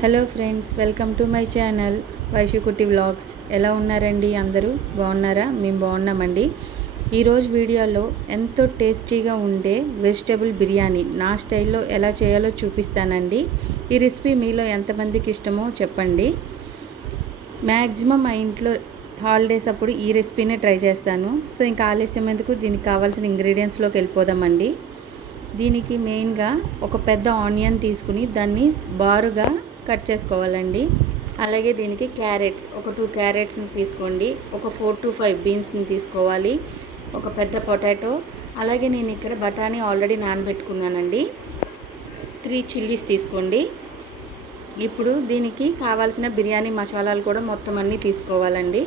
Hello friends, welcome to my channel Vaishukutti vlogs. ఎలా ఉన్నారండి? అందరూ బాగున్నారా? మేము బాగున్నామండి. ఈరోజు వీడియోలో ఎంతో టేస్టీగా ఉండే వెజిటేబుల్ బిర్యానీ నా స్టైల్లో ఎలా చేయాలో చూపిస్తానండి. ఈ రెసిపీ మీలో ఎంతమందికి ఇష్టమో చెప్పండి. మ్యాక్సిమం మా ఇంట్లో హాలిడేస్ అప్పుడు ఈ రెసిపీనే ట్రై చేస్తాను. సో ఇంకా ఆలస్యం ఎందుకు, దీనికి కావాల్సిన ఇంగ్రీడియంట్స్లోకి వెళ్ళిపోదామండి. దీనికి మెయిన్గా ఒక పెద్ద ఆనియన్ తీసుకుని దాన్ని బారుగా కట్ చేసుకోవాలండి. అలాగే దీనికి క్యారెట్స్, ఒక 2 క్యారెట్స్ని తీసుకోండి. ఒక 4 to 5 బీన్స్ని తీసుకోవాలి. ఒక పెద్ద పొటాటో, అలాగే నేను ఇక్కడ బఠానీ ఆల్రెడీ నానబెట్టుకున్నానండి. 3 చిల్లీస్ తీసుకోండి. ఇప్పుడు దీనికి కావాల్సిన బిర్యానీ మసాలాలు కూడా మొత్తం అన్నీ తీసుకోవాలండి.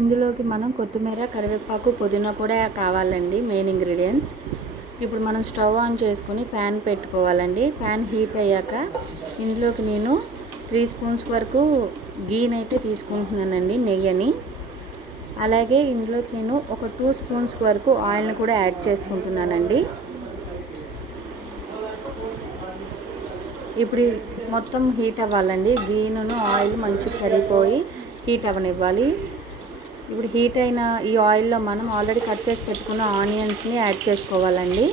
ఇందులోకి మనం కొత్తిమీర, కరివేపాకు, పుదీనా కూడా కావాలండి, మెయిన్ ఇంగ్రీడియంట్స్. ఇప్పుడు మనం స్టవ్ ఆన్ చేసుకొని ప్యాన్ పెట్టుకోవాలండి. ప్యాన్ హీట్ అయ్యాక ఇందులోకి నేను 3 స్పూన్స్ వరకు గీని అయితే తీసుకుంటున్నానండి, నెయ్యిని. అలాగే ఇందులోకి నేను ఒక 2 స్పూన్స్ వరకు ఆయిల్ని కూడా యాడ్ చేసుకుంటున్నానండి. ఇప్పుడు మొత్తం హీట్ అవ్వాలండి. గీను ఆయిల్ మంచిగా కరిగిపోయి హీట్ అవ్వనివ్వాలి. ఇప్పుడు హీట్ అయిన ఈ ఆయిల్లో మనం ఆల్రెడీ కట్ చేసి పెట్టుకున్న ఆనియన్స్ని యాడ్ చేసుకోవాలండి.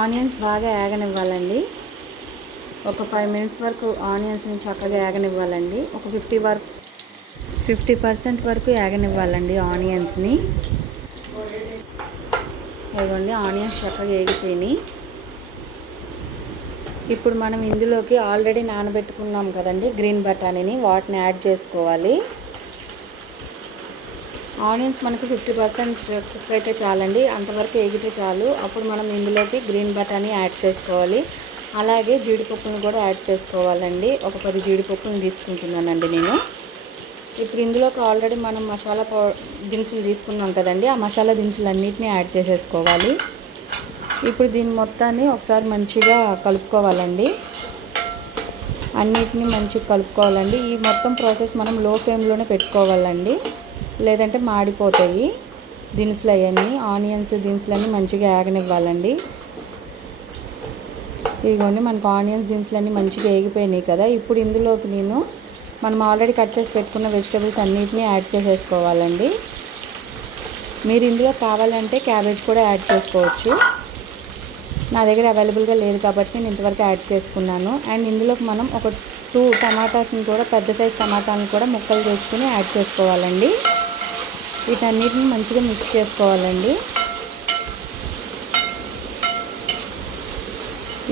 ఆనియన్స్ బాగా ఏగనివ్వాలండి. ఒక 5 మినిట్స్ వరకు ఆనియన్స్ని చక్కగా ఏగనివ్వాలండి. ఒక 50% వరకు ఏగనివ్వాలండి ఆనియన్స్ని. ఇదిగోండి, ఆనియన్స్ చక్కగా ఏగిపోయినాయి. ఇప్పుడు మనం ఇందులోకి ఆల్రెడీ నానబెట్టుకున్నాం కదండి గ్రీన్ బఠానీని, వాటిని యాడ్ చేసుకోవాలి. ఆనియన్స్ మనకు 50% కుక్ అయితే చాలండి, అంతవరకు ఏగితే చాలు. అప్పుడు మనం ఇందులోకి గ్రీన్ బఠానీ యాడ్ చేసుకోవాలి. అలాగే జీడిపప్పును కూడా యాడ్ చేసుకోవాలండి. ఒక 10 జీడిపప్పును తీసుకుంటున్నానండి నేను. ఇప్పుడు ఇందులోకి ఆల్రెడీ మనం మసాలా దినుసులు తీసుకున్నాం కదండి, ఆ మసాలా దినుసులు అన్నిటిని యాడ్ చేసేసుకోవాలి. ఇప్పుడు దీన్ని మొత్తాన్ని ఒకసారి మంచిగా కలుపుకోవాలండి. అన్నిటిని మంచిగా కలుపుకోవాలండి. ఈ మొత్తం ప్రాసెస్ మనం లో ఫ్లేమ్లోనే పెట్టుకోవాలండి, లేదంటే మాడిపోతాయి దినుసులు అవన్నీ. ఆనియన్స్ దినుసులన్నీ మంచిగా ఏగనివ్వాలండి. ఇదిగోండి, మనకు ఆనియన్స్ దినుసులన్నీ మంచిగా ఏగిపోయినాయి కదా. ఇప్పుడు ఇందులోకి మనం ఆల్రెడీ కట్ చేసి పెట్టుకున్న వెజిటేబుల్స్ అన్నిటినీ యాడ్ చేసేసుకోవాలండి. మీరు ఇందులో కావాలంటే క్యాబేజ్ కూడా యాడ్ చేసుకోవచ్చు. నా దగ్గర అవైలబుల్గా లేదు కాబట్టి నేను ఇంతవరకు యాడ్ చేసుకున్నాను. అండ్ ఇందులోకి మనం ఒక 2 టమాటాస్ని కూడా, పెద్ద సైజ్ టమాటాలను కూడా ముక్కలు చేసుకుని యాడ్ చేసుకోవాలండి. వీటన్నిటిని మంచిగా మిక్స్ చేసుకోవాలండి.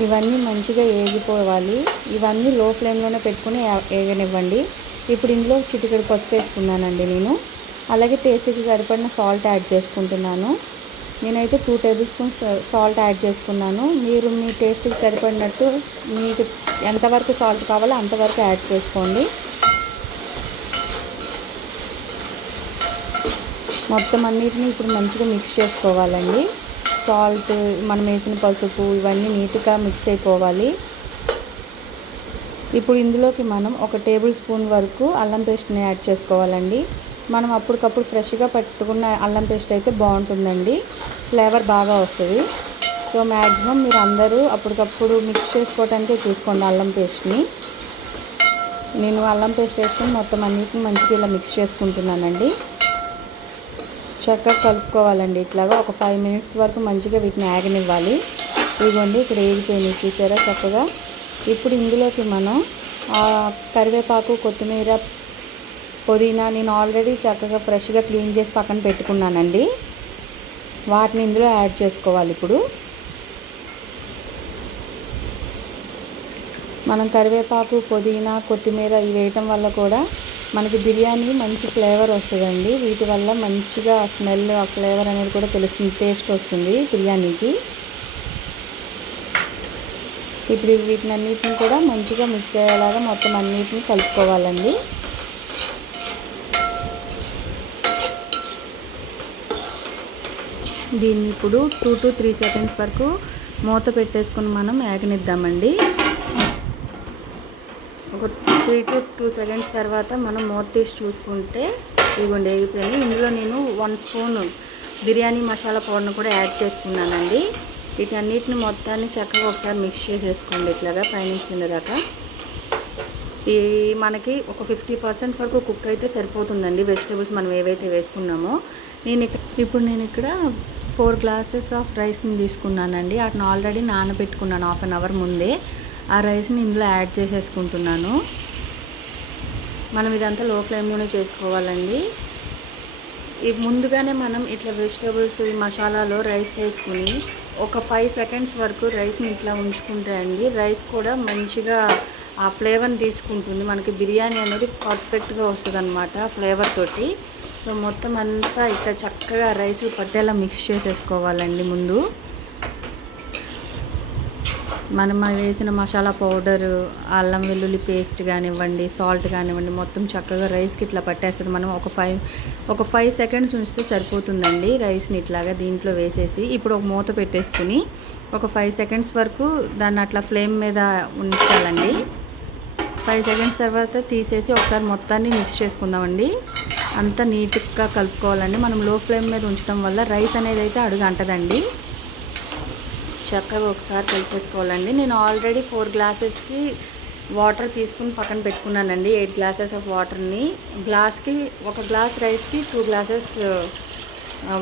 ఇవన్నీ మంచిగా ఏగిపోవాలి. ఇవన్నీ లో ఫ్లేమ్లోనే పెట్టుకుని ఏగనివ్వండి. ఇప్పుడు ఇందులో చిటికెడు పసుపు వేసుకున్నానండి నేను. అలాగే టేస్ట్కి సరిపడిన సాల్ట్ యాడ్ చేసుకుంటున్నాను. నేనైతే 2 టేబుల్ స్పూన్స్ సాల్ట్ యాడ్ చేసుకున్నాను. మీరు మీ టేస్ట్కి సరిపడినట్టు మీకు ఎంతవరకు సాల్ట్ కావాలో అంతవరకు యాడ్ చేసుకోండి. మొత్తం అన్నిటిని ఇప్పుడు మంచిగా మిక్స్ చేసుకోవాలండి. సాల్ట్, మనం వేసిన పసుపు, ఇవన్నీ నీట్గా మిక్స్ అయిపోవాలి. ఇప్పుడు ఇందులోకి మనం ఒక టేబుల్ స్పూన్ వరకు అల్లం పేస్ట్ని యాడ్ చేసుకోవాలండి. మనం అప్పటికప్పుడు ఫ్రెష్గా పెట్టుకున్న అల్లం పేస్ట్ అయితే బాగుంటుందండి, ఫ్లేవర్ బాగా వస్తుంది. సో మ్యాక్సిమం మీరు అందరూ అప్పటికప్పుడు మిక్స్ చేసుకోవటానికే చూసుకోండి అల్లం పేస్ట్ని. నేను అల్లం పేస్ట్ వేసుకొని మొత్తం అన్నిటిని మంచిగా ఇలా మిక్స్ చేసుకుంటున్నానండి. చక్కగా కలుపుకోవాలండి. ఇట్లాగా ఒక 5 మినిట్స్ వరకు మంచిగా వీటిని ఏగనివ్వాలి. ఇదిగోండి, ఇక్కడ ఏగిపోయినాయి చూసారా చక్కగా. ఇప్పుడు ఇందులోకి మనం కరివేపాకు, కొత్తిమీర, పుదీనా నేను ఆల్రెడీ చక్కగా ఫ్రెష్గా క్లీన్ చేసి పక్కన పెట్టుకున్నానండి. వాటిని ఇందులో యాడ్ చేసుకోవాలి. ఇప్పుడు మనం కరివేపాకు, పుదీనా, కొత్తిమీర ఇవి వేయటం వల్ల కూడా మనకి బిర్యానీ మంచి ఫ్లేవర్ వస్తుందండి. వీటి వల్ల మంచిగా స్మెల్, ఆ ఫ్లేవర్ అనేది కూడా తెలుస్తుంది, టేస్ట్ వస్తుంది బిర్యానీకి. ఇప్పుడు వీటిని అన్నిటిని కూడా మంచిగా మిక్స్ అయ్యేలాగా మొత్తం అన్నిటిని కలుపుకోవాలండి. దీన్ని ఇప్పుడు 2 to 3 సెకండ్స్ వరకు మూత పెట్టేసుకుని మనం ఏగనిద్దామండి. ఒక 3 to 2 సెకండ్స్ తర్వాత మనం మూత తీసి చూసుకుంటే ఇదిగోండి ఏగిపోయినాయి. ఇందులో నేను 1 స్పూన్ బిర్యానీ మసాలా పౌడర్ని కూడా యాడ్ చేసుకున్నానండి. వీటన్నిటిని మొత్తాన్ని చక్కగా ఒకసారి మిక్స్ చేసేసుకోండి ఇట్లాగా పైనుంచి కింద దాకా. ఈ మనకి ఒక 50% వరకు కుక్ అయితే సరిపోతుందండి వెజిటేబుల్స్ మనం ఏవైతే వేసుకున్నామో. ఇప్పుడు నేను ఇక్కడ 4 గ్లాసెస్ ఆఫ్ రైస్ని తీసుకున్నానండి. వాటిని ఆల్రెడీ నానబెట్టుకున్నాను హాఫ్ అన్ అవర్ ముందే. ఆ రైస్ని ఇందులో యాడ్ చేసేసుకుంటున్నాను. మనం ఇదంతా లో ఫ్లేమ్లోనే చేసుకోవాలండి. ముందుగానే మనం ఇట్లా వెజిటేబుల్స్ ఈ మసాలాలో రైస్ వేసుకుని ఒక 5 సెకండ్స్ వరకు రైస్ని ఇట్లా ఉంచుకుంటే అండి రైస్ కూడా మంచిగా ఆ ఫ్లేవర్ని తీసుకుంటుంది. మనకి బిర్యానీ అనేది పర్ఫెక్ట్గా వస్తుంది అన్నమాట ఫ్లేవర్ తోటి. సో మొత్తం అంతా ఇట్లా చక్కగా రైస్ పట్టేలా మిక్స్ చేసేసుకోవాలండి. ముందు మనం వేసిన మసాలా పౌడరు, అల్లం వెల్లుల్లి పేస్ట్ కానివ్వండి, సాల్ట్ కానివ్వండి, మొత్తం చక్కగా రైస్కి ఇట్లా పట్టేస్తుంది. మనం ఒక 5 సెకండ్స్ ఉంచితే సరిపోతుందండి రైస్ని ఇట్లాగా దీంట్లో వేసేసి. ఇప్పుడు ఒక మూత పెట్టేసుకుని ఒక 5 సెకండ్స్ వరకు దాన్ని అట్లా ఫ్లేమ్ మీద ఉంచాలండి. 5 సెకండ్స్ తర్వాత తీసేసి ఒకసారి మొత్తాన్ని మిక్స్ చేసుకుందామండి. అంతా నీట్గా కలుపుకోవాలండి. మనం లో ఫ్లేమ్ మీద ఉంచడం వల్ల రైస్ అనేది అయితే అడుగు అంటదండి. చక్కగా ఒకసారి కలిపేసుకోవాలండి. నేను ఆల్రెడీ 4 గ్లాసెస్కి వాటర్ తీసుకుని పక్కన పెట్టుకున్నానండి. 8 గ్లాసెస్ ఆఫ్ వాటర్ని గ్లాస్కి, ఒక గ్లాస్ రైస్కి 2 గ్లాసెస్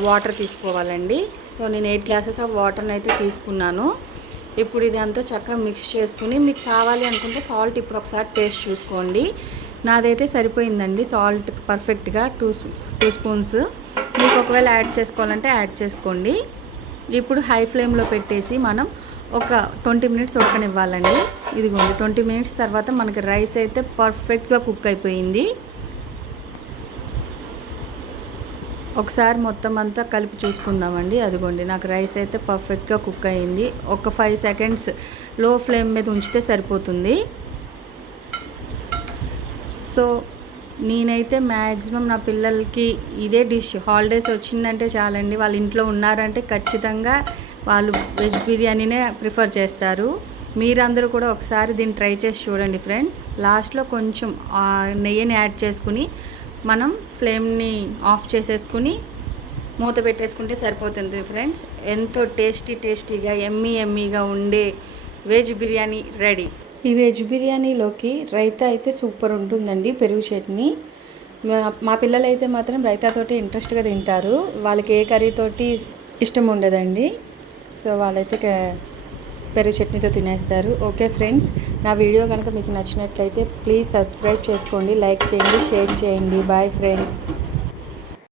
వాటర్ తీసుకోవాలండి. సో నేను 8 గ్లాసెస్ ఆఫ్ వాటర్ని అయితే తీసుకున్నాను. ఇప్పుడు ఇది అంతా చక్కగా మిక్స్ చేసుకుని మీకు కావాలి అనుకుంటే సాల్ట్ ఇప్పుడు ఒకసారి టేస్ట్ చూసుకోండి. నాదైతే సరిపోయిందండి సాల్ట్ పర్ఫెక్ట్గా 2 స్పూన్స్. మీకు ఒకవేళ యాడ్ చేసుకోవాలంటే యాడ్ చేసుకోండి. ఇప్పుడు హై ఫ్లేమ్లో పెట్టేసి మనం ఒక 20 మినిట్స్ ఉడకనివ్వాలండి. ఇదిగోండి 20 మినిట్స్ తర్వాత మనకి రైస్ అయితే పర్ఫెక్ట్గా కుక్ అయిపోయింది. ఒకసారి మొత్తం అంతా కలిపి చూసుకుందామండి. అదిగోండి నాకు రైస్ అయితే పర్ఫెక్ట్గా కుక్ అయింది. ఒక 5 సెకండ్స్ లో ఫ్లేమ్ మీద ఉంచితే సరిపోతుంది. సో నేనైతే మ్యాక్సిమం నా పిల్లలకి ఇదే డిష్ హాలిడేస్ వచ్చిందంటే చాలండి, వాళ్ళ ఇంట్లో ఉన్నారంటే ఖచ్చితంగా వాళ్ళు వెజ్ బిర్యానీనే ప్రిఫర్ చేస్తారు. మీరందరూ కూడా ఒకసారి దీన్ని ట్రై చేసి చూడండి ఫ్రెండ్స్. లాస్ట్లో కొంచెం నెయ్యిని యాడ్ చేసుకుని మనం ఫ్లేమ్ని ఆఫ్ చేసేసుకుని మూత పెట్టేసుకుంటే సరిపోతుంది ఫ్రెండ్స్. ఎంతో టేస్టీగా ఎమ్మీగా ఉండే వెజ్ బిర్యానీ రెడీ. ఈ వెజ్ బిర్యానీలోకి రైతా అయితే సూపర్ ఉంటుందండి, పెరుగు చట్నీ. మా పిల్లలు అయితే మాత్రం రైతాతోటి ఇంట్రెస్ట్గా తింటారు. వాళ్ళకి ఏ కర్రీతోటి ఇష్టం ఉండదండి. సో వాళ్ళైతే పెరుగు చట్నీతో తినేస్తారు. ఓకే ఫ్రెండ్స్, నా వీడియో కనుక మీకు నచ్చినట్లయితే ప్లీజ్ సబ్స్క్రైబ్ చేసుకోండి, లైక్ చేయండి, షేర్ చేయండి. Bye friends.